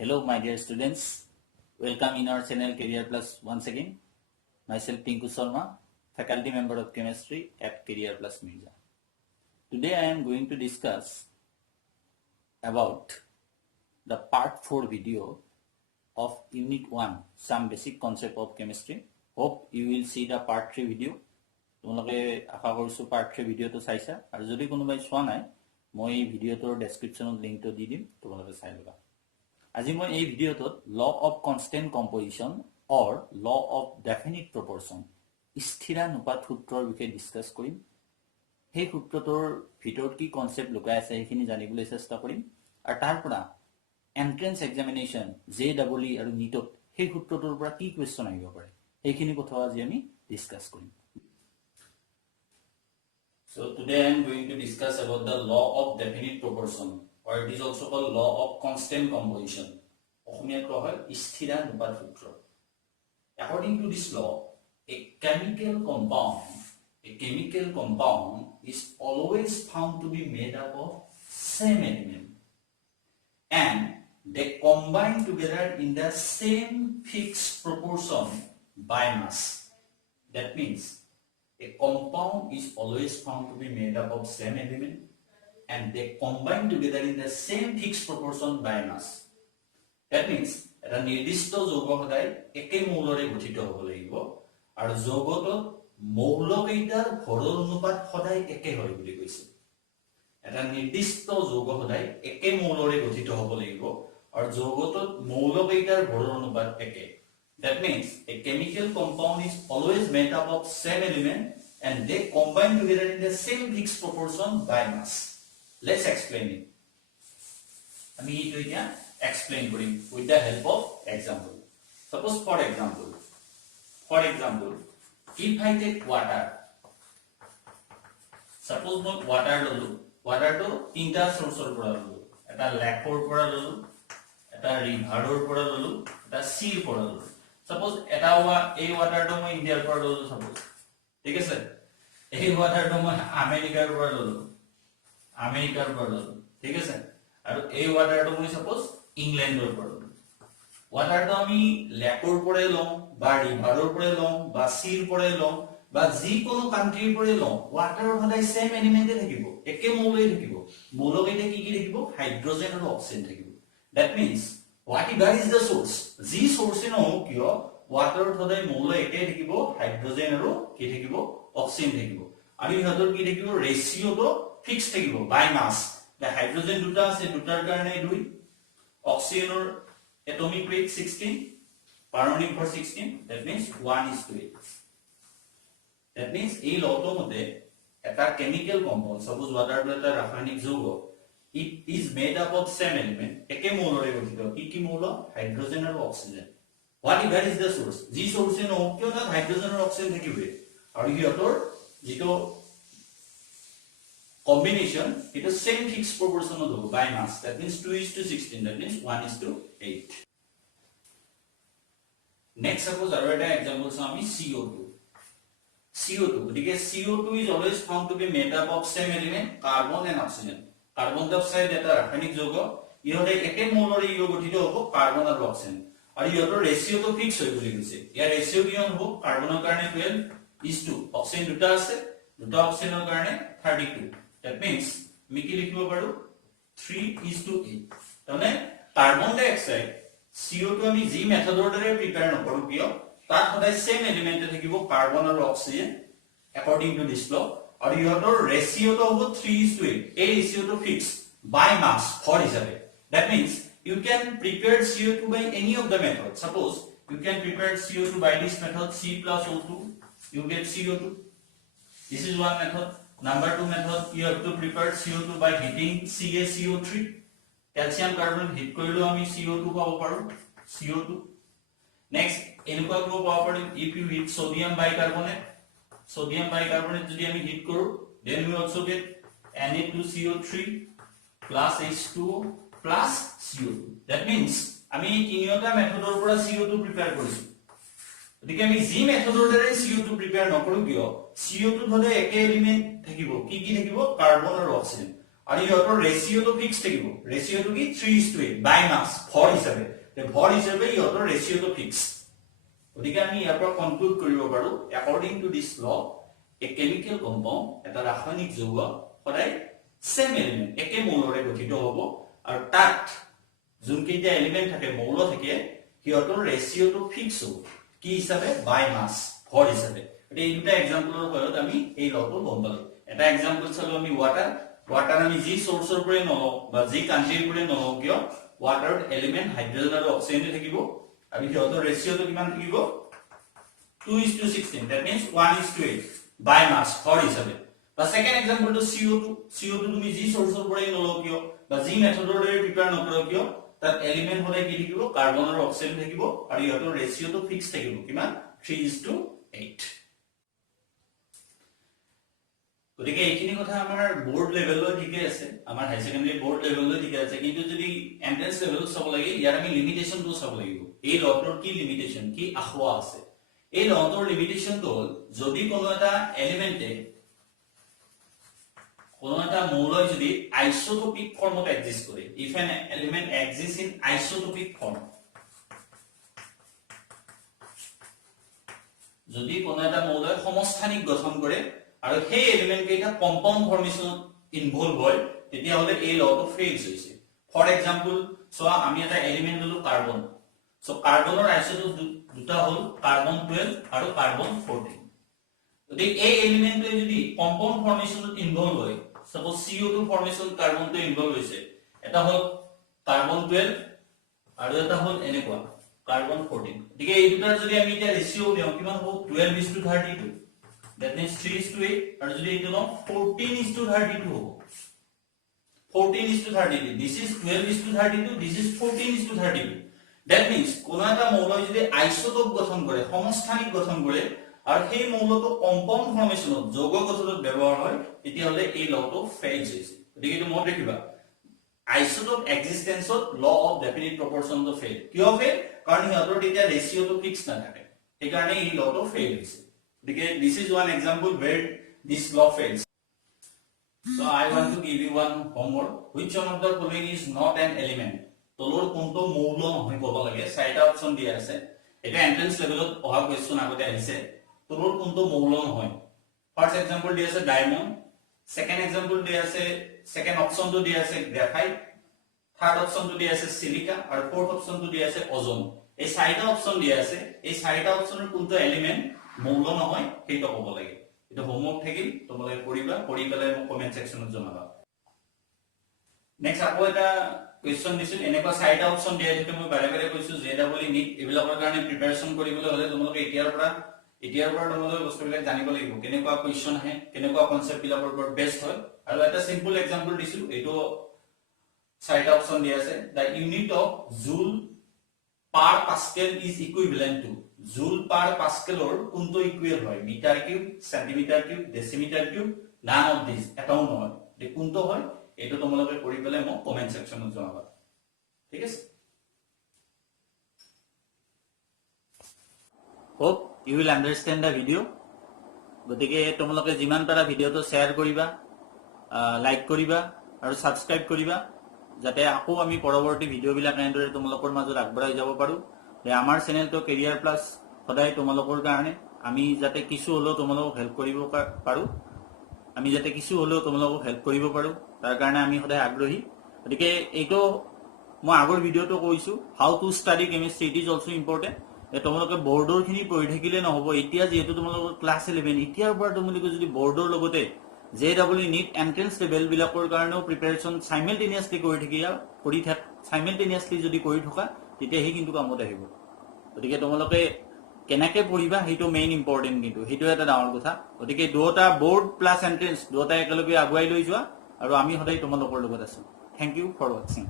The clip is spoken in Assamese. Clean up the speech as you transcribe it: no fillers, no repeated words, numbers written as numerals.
Hello, my dear students. Welcome in our channel Career Plus once again. Myself Tinku Sharma, faculty member of chemistry at Career Plus Mirza. Today I am going to discuss about the part 4 video of unit 1, some basic concept of chemistry. Hope you will see the part 3 video. তোমালোকে আশা কৰিছো part 3 ভিডিওটো চাইছা আৰু যদি কোনোবাই চোৱা নাই মই এই ভিডিওটোৰ ডেসক্ৰিপচনত লিংকটো দি দিম তোমালোকে চাই লবা আজি মই এই ভিডিওটোত law of constant composition or law of definite proportion স্থিৰানুপাত সূত্ৰৰ বিষয়ে ডিসকাস কৰিম সেই সূত্ৰটোৰ ভিতৰত কি কনসেপ্ট লুকাই আছে সেইখিনি জানিবলৈ চেষ্টা কৰিম আৰু তাৰ পৰা এন্ট্ৰেন্স এক্সামিনেশন জেডব্লিউ আৰু নিটত সেই সূত্ৰটোৰ পৰা কি কোৱেশ্চন আহিব পাৰে সেইখিনি কথা আজি আমি ডিসকাস কৰিম So today I am going to discuss about the law of definite proportion, or it is also called law of constant composition. According to this law, a chemical compound is always found to be made up of same element, and they combine together in the same fixed proportion by mass. That means a compound is always found to be made up of same element and they combine together in the same fixed proportion by mass. That means এটা নিৰ্দিষ্ট যৌগ সদায় একে মৌলৰে গঠিত হ'ব লাগিব আৰু যৌগটোত মৌলকেইটাৰ ভৰৰ অনুপাত সদায় একে হয় বুলি কৈছে এটা নিৰ্দিষ্ট যৌগ সদায় একে মৌলৰে গঠিত হ'ব লাগিব আৰু যৌগটোত মৌলকেইটাৰ ভৰৰ অনুপাত একে That means a chemical compound is always made up of same element and they combine together in the same fixed proportion by mass. Let's explain it. I mean, we can explain with the help of example. Suppose for example, if I take water, suppose not water to tinta source or lulu, eta lake or lulu, eta river or lulu, eta sea or lulu. Suppose eta a water to মই ইন্ডিয়াৰ পৰা ললো suppose ঠিক আছে এই water to মই আমেৰিকাৰ পৰা ললো ঠিক আছে আৰু এই water to মই suppose ইংল্যান্ডৰ পৰা ললো water to আমি লেকৰ পৰা লওঁ বা ৰিভাৰৰ পৰা লওঁ বা সিৰ পৰা লওঁ বা যিকোনো কান্ট্ৰিৰ পৰা লওঁ water সদায় সেম এলিমেন্টে থাকিব একে মৌলই থাকিব মৌলকেইটা কি থাকিব হাইড্ৰোজেন আৰু অক্সিজেন থাকিব that means whatever is the source G source no kiyo water thodai moulo eke থাকিব hydrogen aru ki থাকিব oxygen থাকিব aru ihator ki থাকিব ratio to fix থাকিব by mass the hydrogen duta ase dutar karone 2 oxygen or atomic weight 16 paramonic for 16 that means 1:8 that means ei loto mode eta chemical compound suppose water to eta rasayonic যৌগ It is made up of same element. Eke moulore gotito. Ki moulo? Hydrogen or oxygen. Whatever is the source? G source no kyo na hydrogen or oxygen thakibe. Aru hiator jito combination it is same fixed proportion of by mass. That means 2:16. That means 1:8. Next suppose aru eta example so ami CO2. Because CO2 is always found to be made up of same element carbon and oxygen. Carbon dioxide এটা রাসায়নিক যৌগ ইহতে একে মৌলৰে ইও গঠিত হ'ব কাৰ্বন আৰু অক্সিজেন আৰু ইহতৰ ৰেশিও তো ফিক্স হৈ বুলি কৈছে ইয়াৰ ৰেশিও কি হ'ব কাৰ্বনৰ কাৰণে 12:2 অক্সিজেন দুটা আছে দুটা অক্সিজেনৰ কাৰণে 32 that means আমি কি লিখিব পাৰো 3:8 তাৰমানে কাৰ্বন ডাইঅক্সাইড CO2 আমি যি মেথডৰ দ্বাৰা প্ৰিপেয়াৰ নকৰো কিয় তাত সদায় সেম এলিমেন্টে থাকিব কাৰ্বন আৰু oxygen according to this law or your ratio to 3:8 a ratio to fix by mass for hisabe that means you can prepare CO2 by any of the methods suppose you can prepare CO2 by this method C plus O2 you get CO2 this is one method number 2 method you have to prepare CO2 by heating CaCO3 calcium carbon heat koilo ami CO2 পাব পাৰো CO2 next এনেকুৱা কো পাব পাৰো if you heat sodium bicarbonate যদি আমি হিট কৰো then we also get Na2CO3 plus H2O plus CO2 that means আমি তিনিটা মেথডৰ পৰা CO2 প্ৰিপেয়াৰ কৰিছো গতিকে আমি যি মেথডৰ দ্বাৰা CO2 প্ৰিপেয়াৰ নকৰো কিয় CO2 ধৰে একে এলিমেন্ট থাকিব কি থাকিব কাৰ্বন আৰু অক্সিজেন আৰু ইহঁতৰ ৰেচিঅটো ফিক্স থাকিব ৰেচিঅটো কি 3:8 বাই মাস ভৰ হিচাপে তে ভৰ হিচাপে ইহঁতৰ ৰেচিঅটো ফিক্স গতিকে আমি ইয়াৰ পৰা কনক্লুড কৰিব পাৰো according to this law a chemical compound এটা ৰাসায়নিক যৌগ সদায় same element একে মৌলৰে গঠিত হ'ব আৰু তাত যোন কেইটা এলিমেন্ট থাকে মৌল থাকে সিহঁতৰ ৰেচিঅটো ফিক্স হ'ব কি হিচাপে বাই মাস ভৰ হিচাপে এটা এই দুটা এক্সাম্পলৰ সহায়ত আমি এই লটো গম পালো এটা এক্সাম্পল চালো আমি ওয়াটার আমি যি সোৰ্সৰ পৰা নলও বা যি কান্ট্ৰিৰ পৰা নলও কিয় ওয়াটাৰত এলিমেন্ট হাইড্ৰোজেন আৰু অক্সিজেন থাকিব আৰু সিহঁতৰ ৰেচিঅটো কিমান থাকিব 2:16 that means 1:8 by mass ভৰ হিচাপে বা সেকেন্ড এক্সাম্পল টু CO2 তুমি যি সোৰ্সৰ পৰা নলও কিয় বা যি মেথডৰ দ্বাৰা প্ৰিপেয়াৰ নকৰো কিয় তাত এলিমেন্ট হলে কি থাকিব কাৰ্বন আৰু অক্সিজেন থাকিব আৰু ইহঁতৰ ৰেচিঅটো ফিক্স থাকিব কিমান 3:8 গতিকে এইখিনি কথা আমাৰ বোৰ্ড লেভেলৰ ঠিকে আছে আমাৰ হাই সেকেন্ডাৰী বোৰ্ড লেভেলৰ ঠিকে আছে কিন্তু যদি এন্ট্ৰেন্স লেভেলত চাব লাগে ইয়াৰ আমি লিমিটেশনটো চাব লাগিব এই লটোৰ কি লিমিটেশন কি আখোৱা আছে এই লটোৰ লিমিটেশনটো হ'ল যদি কোনো এটা এলিমেন্টে কোনো এটা মৌলই যদি আইসোটোপিক ফর্মত এক্সিস্ট কৰে if N element exist in isotopic form যদি কোনো এটা মৌলই সমস্থানিক গঠন কৰে আৰু সেই এলিমেন্ট কেইটা কম্পাউন্ড ফৰ্মেশনত ইনভলভ হয় তেতিয়া হলে এই লটো ফেইলস হৈছে ফৰ এক্সাম্পল সো আমি এটা এলিমেন্ট ললো কাৰ্বন সো কাৰ্বনৰ আইসোটোপ দুটা হল কাৰ্বন 12 আৰু কার্বন 14 যদি এই এলিমেন্টে যদি কম্পাউন্ড ফর্মেশনত ইনভলভ হয় সাপোজ CO2 ফর্মেশন কার্বনটো ইনভলভ হৈছে এটা হল কার্বন 12 আৰু এটা হল এনেকুৱা কাৰ্বন 14 দিকে এই দুটাৰ যদি আমি এটা ৰেশিও দিও কিমান হ'ব 12:32 that means 3:8 আৰু যদি এইটো ন 14:32 হ'ব 14:32 this is 12:32 this is 14:32 that means কোন এটা মৌলই যদি আইসোটোপ গঠন কৰে সমস্থানিক গঠন কৰে আৰু সেই মৌলটো কম্পাউন্ড ফৰ্মেশনত যৌগ গঠনত ব্যৱহাৰ হয় তেতিয়া হলে এই লটো ফেইল হৈছে গতিকে এইটো মনত ৰাখিবা আইসোটোপ এক্সিস্টেন্সত ল অফ ডেফিনিট প্ৰপৰশন তো ফেইল কিয় ফেইল কাৰণ ইহঁতৰ তেতিয়া ৰেচিঅটো ফিক্স নাথাকে সেইকাৰণে এই লটো ফেইল হৈছে গতিকে this is one example where this law fails so I want to give you one homework which one of the following is not an element তলৰ কোনটো মৌল নহয় ক'ব লাগে চাৰিটা অপচন দিয়া আছে এটা এন্ট্ৰেন্স লেভেলত অহা কোৱেশ্চন আগতে আহিছে তলৰ কোনটো মৌল নহয় ফার্স্ট एग्जांपल দিয়া আছে ডায়মন্ড সেকেন্ড एग्जांपल দিয়া আছে সেকেন্ড অপশনটো দিয়া আছে গ্ৰাফাইট থাৰ্ড অপশনটো দিয়া আছে সিলিকা আৰু ফোৰ্থ অপশনটো দিয়া আছে ওজন এই চাৰিটা অপশন দিয়া আছে এই চাৰিটা অপশনৰ কোনটো এলিমেন্ট মৌল নহয় সেইটো ক'ব লাগে এটা হোমৱৰ্ক থাকিল তোমালোকে কৰিবা কৰি পেলাই মোক কমেন্ট সেকশনত জনাবা নেক্সট আকৌ এটা কোৱেশ্চন দিছিল এনেকুৱা চাৰিটা অপশন দিয়া আছে মই বাৰে বাৰে কৈছো জেডব্লিউ নিট এবিলাকৰ কাৰণে প্ৰিপাৰেচন কৰিবলৈ হলে তোমালোকে এতিয়াৰ পৰা তোমালোকে বস্তুবিলাক জানিব লাগিব কেনেকুৱা কোৱেশ্চন আহে কেনেকুৱা কনসেপ্ট বিলাকৰ ওপৰত বেস্ট হয় আৰু এটা সিম্পল एग्जांपल দিছো এটো চাৰিটা অপশন দিয়া আছে দা unit of joule per pascal is equivalent to joule per পাস্কেলৰ কোনটো ইকুৱেল হয় metre cube centimetre cube decimetre cube none of this এটাও নহয় তে কোনটো হয় এটো তোমালোকে কৰি পেলাই মোক কমেন্ট সেকশনত জনাবা ঠিক আছে hope you will understand the video গতিকে তোমালোকে যিমান পাৰা ভিডিওটো শেয়াৰ কৰিবা লাইক কৰিবা আৰু সাবস্ক্ৰাইব কৰিবা যাতে আকৌ আমি পৰৱৰ্তী ভিডিও বিলাক এনেদৰে তোমালোকৰ মাজত আগবঢ়াই যাব পাৰো যে আমাৰ চেনেলটো কেৰিয়াৰ প্লাস সদায় তোমালোকৰ কাৰণে আমি যাতে কিছু হলো তোমালোকক হেল্প কৰিব পাৰো তাৰ কাৰণে আমি সদায় আগ্ৰহী গতিকে এইটো মই আগৰ ভিডিওটো কৈছো how to study chemistry it is also important তোমালোকে বোৰ্ডৰ খিনি পঢ়ি থাকিলে নহব এতিয়া যেহেতু তোমালোকৰ ক্লাস 11 এতিয়াৰ পৰা তোমালোকে যদি বোৰ্ডৰ লগতে জেডব্লিউ নিট এন্ট্ৰেন্স লেভেল বিলাকৰ কাৰণেও প্ৰিপাৰেচন সাইমালটেনিয়াসলি সাইমালটেনিয়াসলি যদি কৰি থকা তেতিয়া হি কিন্তু কামত আহিব গতিকে তোমালোকে কেনেকৈ পঢ়িবা সেইটো মেইন ইম্পৰ্টেন্ট কিন্তু সেইটো এটা ডাঙৰ কথা গতিকে দুটা বোৰ্ড প্লাস এন্ট্ৰেন্স দুটা একেলগে আগুৱাই লৈ যোৱা আৰু আমি সদায় তোমালোকৰ লগত আছো থ্যাংক ইউ ফৰ ওয়াচিং